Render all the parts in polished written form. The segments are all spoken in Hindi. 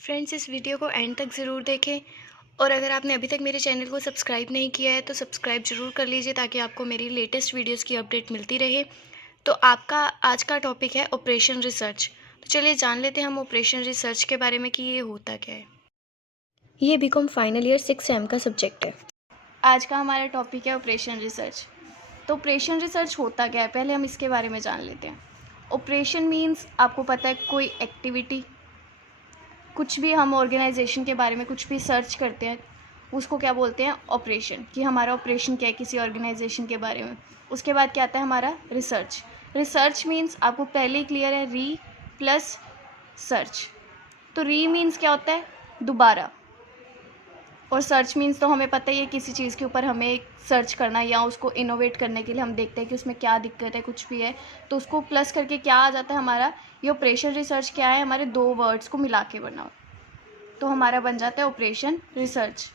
फ्रेंड्स, इस वीडियो को एंड तक ज़रूर देखें और अगर आपने अभी तक मेरे चैनल को सब्सक्राइब नहीं किया है तो सब्सक्राइब ज़रूर कर लीजिए ताकि आपको मेरी लेटेस्ट वीडियोस की अपडेट मिलती रहे। तो आपका आज का टॉपिक है ऑपरेशन रिसर्च। तो चलिए जान लेते हैं हम ऑपरेशन रिसर्च के बारे में कि ये होता क्या है। ये बीकॉम फाइनल ईयर 6 सेम का सब्जेक्ट है। आज का हमारा टॉपिक है ऑपरेशन रिसर्च। तो ऑपरेशन रिसर्च होता क्या है, पहले हम इसके बारे में जान लेते हैं। ऑपरेशन मीन्स आपको पता है कोई एक्टिविटी, कुछ भी हम ऑर्गेनाइजेशन के बारे में कुछ भी सर्च करते हैं उसको क्या बोलते हैं, ऑपरेशन। कि हमारा ऑपरेशन क्या है किसी ऑर्गेनाइजेशन के बारे में। उसके बाद क्या आता है हमारा रिसर्च। रिसर्च मीन्स आपको पहले ही क्लियर है, री प्लस सर्च। तो री मीन्स क्या होता है, दोबारा, और सर्च मीन्स तो हमें पता ही है किसी चीज़ के ऊपर हमें सर्च करना या उसको इनोवेट करने के लिए हम देखते हैं कि उसमें क्या दिक्कत है, कुछ भी है तो उसको प्लस करके क्या आ जाता है हमारा, ये ऑपरेशन रिसर्च क्या है, हमारे दो वर्ड्स को मिला के बनाओ तो हमारा बन जाता है ऑपरेशन रिसर्च।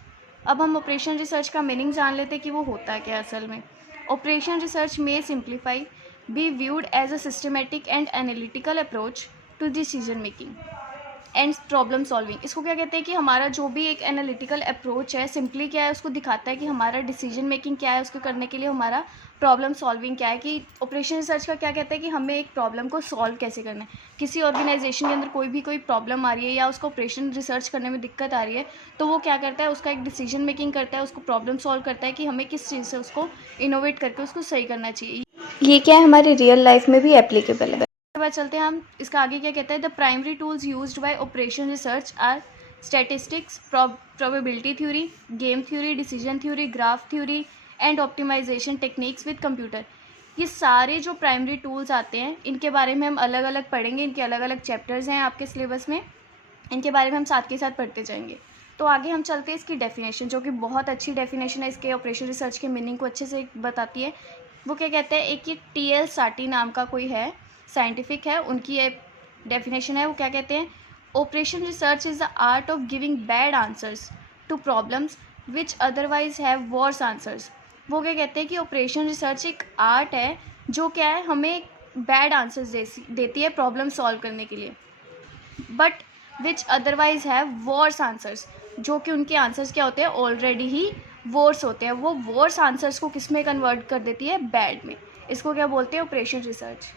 अब हम ऑपरेशन रिसर्च का मीनिंग जान लेते हैं कि वो होता क्या है असल में। ऑपरेशन रिसर्च में simplify be viewed as a systematic and analytical approach to decision making and problem solving. इसको क्या कहते हैं कि हमारा जो भी एक एनालिटिकल अप्रोच है, सिंपली क्या है उसको दिखाता है कि हमारा डिसीजन मेकिंग क्या है, उसको करने के लिए हमारा प्रॉब्लम सॉल्विंग क्या है। कि ऑपरेशन रिसर्च का क्या कहता है कि हमें एक प्रॉब्लम को सॉल्व कैसे करना है। किसी ऑर्गेनाइजेशन के अंदर कोई प्रॉब्लम आ रही है या उसको ऑपरेशन रिसर्च करने में दिक्कत आ रही है तो वो क्या करता है, उसका एक डिसीजन मेकिंग करता है, उसको प्रॉब्लम सॉल्व करता है कि हमें किस चीज़ से उसको इनोवेट करके उसको सही करना चाहिए। ये क्या है हमारी रियल लाइफ में भी एप्लीकेबल है। उसके बाद चलते हैं हम इसका आगे क्या कहता है। The primary tools used by operation research are statistics, probability theory, game theory, decision theory, graph theory and optimisation techniques with computer. ये सारे जो प्राइमरी टूल्स आते हैं इनके बारे में हम अलग अलग पढ़ेंगे, इनके अलग अलग चैप्टर्स हैं आपके सिलेबस में, इनके बारे में हम साथ के साथ पढ़ते जाएंगे। तो आगे हम चलते हैं इसकी डेफिनेशन, जो कि बहुत अच्छी डेफिनेशन है, इसके ऑपरेशन रिसर्च के मीनिंग को अच्छे से बताती है। वो क्या कहते हैं, एक ये टी.एल. साटी नाम का कोई है, साइंटिफिक है, उनकी ये डेफिनेशन है। वो क्या कहते हैं, operation research is the art of giving bad answers to problems which otherwise have worse answers. वो क्या कहते हैं कि ऑपरेशन रिसर्च एक आर्ट है जो क्या है, हमें बैड आंसर्स देती है प्रॉब्लम सॉल्व करने के लिए, but which otherwise have worse answers, जो कि उनके आंसर्स क्या होते हैं, ऑलरेडी ही वर्स होते हैं। वो वर्स आंसर्स को किस में कन्वर्ट कर देती है, बैड में। इसको क्या बोलते हैं, ऑपरेशन रिसर्च।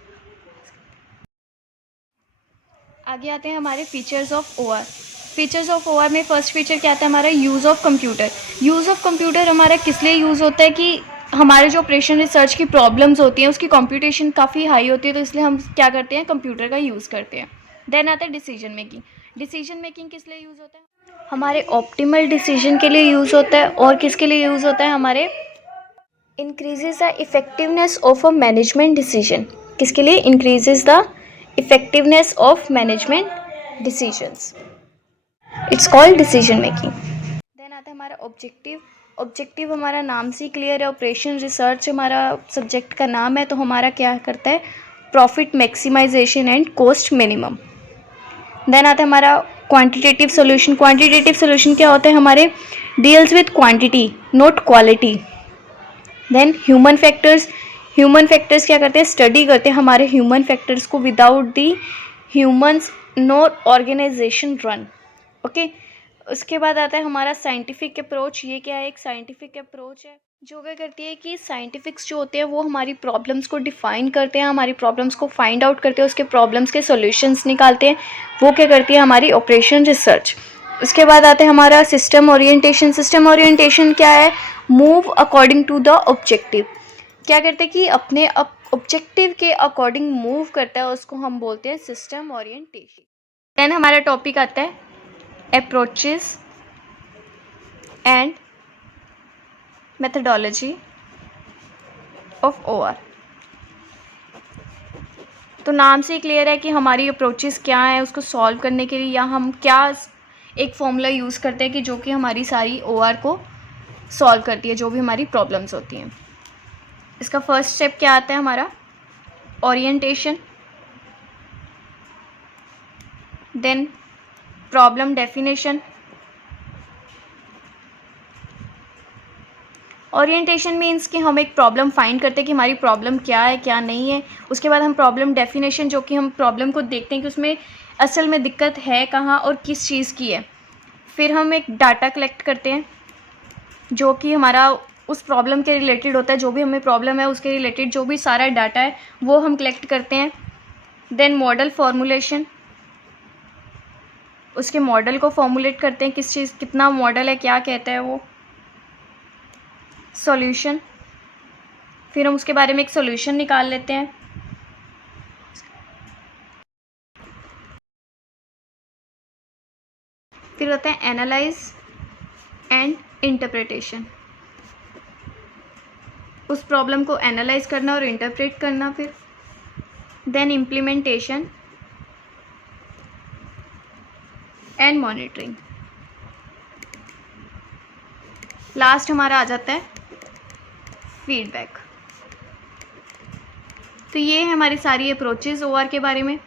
आगे आते हैं हमारे features of OR. Features of OR में फर्स्ट फीचर क्या आता है हमारा, use of computer. Use of computer हमारा किस लिए यूज़ होता है कि हमारे जो ऑपरेशन रिसर्च की प्रॉब्लम्स होती हैं उसकी कंप्यूटेशन काफ़ी हाई होती है, तो इसलिए हम क्या करते हैं, कंप्यूटर का यूज़ करते हैं। देन आता है डिसीजन मेकिंग। डिसीजन मेकिंग किस लिए यूज़ होता है, हमारे ऑप्टिमल डिसीजन के लिए यूज़ होता है। और किसके लिए यूज़ होता है, हमारे increases the effectiveness of a management decision. किसके लिए, increases the effectiveness of management decisions, it's called decision making. Then आता है हमारा ऑब्जेक्टिव। ऑब्जेक्टिव हमारा नाम से ही क्लियर है, ऑपरेशन रिसर्च हमारा सब्जेक्ट का नाम है, तो हमारा क्या करता है, profit maximisation and cost minimum. Then आता है हमारा क्वांटिटेटिव सोल्यूशन। क्वांटिटेटिव सोल्यूशन क्या होता है, हमारे deals with quantity not quality. Then human factors. Human factors क्या करते हैं, स्टडी करते हैं हमारे ह्यूमन फैक्टर्स को। Without the humans no organisation run. Okay. उसके बाद आता है हमारा साइंटिफिक अप्रोच। ये क्या है, एक साइंटिफिक अप्रोच है जो क्या करती है कि साइंटिफिक्स जो होते हैं वो हमारी प्रॉब्लम्स को डिफाइन करते हैं, हमारी प्रॉब्लम्स को फाइंड आउट करते हैं, उसके प्रॉब्लम्स के सॉल्यूशंस निकालते हैं। वो क्या करती है, हमारी ऑपरेशन रिसर्च। उसके बाद आता है हमारा सिस्टम ओरिएंटेशन। सिस्टम ओरिएंटेशन क्या है, move according to the objective. क्या करते हैं कि अपने ऑब्जेक्टिव के अकॉर्डिंग मूव करता है, उसको हम बोलते हैं सिस्टम ओरिएंटेशन। देन हमारा टॉपिक आता है approaches and methodology of OR. तो नाम से ही क्लियर है कि हमारी अप्रोचेस क्या है उसको सॉल्व करने के लिए, या हम क्या एक फॉर्मूला यूज़ करते हैं कि जो कि हमारी सारी ओआर को सॉल्व करती है, जो भी हमारी प्रॉब्लम्स होती हैं। इसका फर्स्ट स्टेप क्या आता है हमारा, orientation, then problem definition. Orientation means कि हम एक प्रॉब्लम फाइंड करते हैं कि हमारी प्रॉब्लम क्या है क्या नहीं है। उसके बाद हम प्रॉब्लम डेफिनेशन, जो कि हम प्रॉब्लम को देखते हैं कि उसमें असल में दिक्कत है कहाँ और किस चीज़ की है। फिर हम एक डाटा कलेक्ट करते हैं जो कि हमारा उस प्रॉब्लम के रिलेटेड होता है, जो भी हमें प्रॉब्लम है उसके रिलेटेड जो भी सारा डाटा है वो हम कलेक्ट करते हैं। देन मॉडल फॉर्मुलेशन, उसके मॉडल को फॉर्मुलेट करते हैं, किस चीज़ कितना मॉडल है, क्या कहता है वो। सॉल्यूशन, फिर हम उसके बारे में एक सॉल्यूशन निकाल लेते हैं। फिर होता है एनालाइज एंड इंटरप्रिटेशन, उस प्रॉब्लम को एनालाइज करना और इंटरप्रेट करना। फिर then implementation and monitoring. Last हमारा आ जाता है फीडबैक। तो ये है हमारी सारी अप्रोचेज़ OR के बारे में।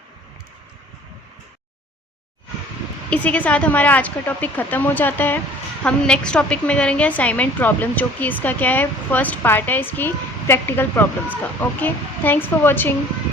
इसी के साथ हमारा आज का टॉपिक ख़त्म हो जाता है। हम नेक्स्ट टॉपिक में करेंगे असाइनमेंट प्रॉब्लम, जो कि इसका क्या है, फर्स्ट पार्ट है इसकी प्रैक्टिकल प्रॉब्लम्स का। Okay, thanks for watching.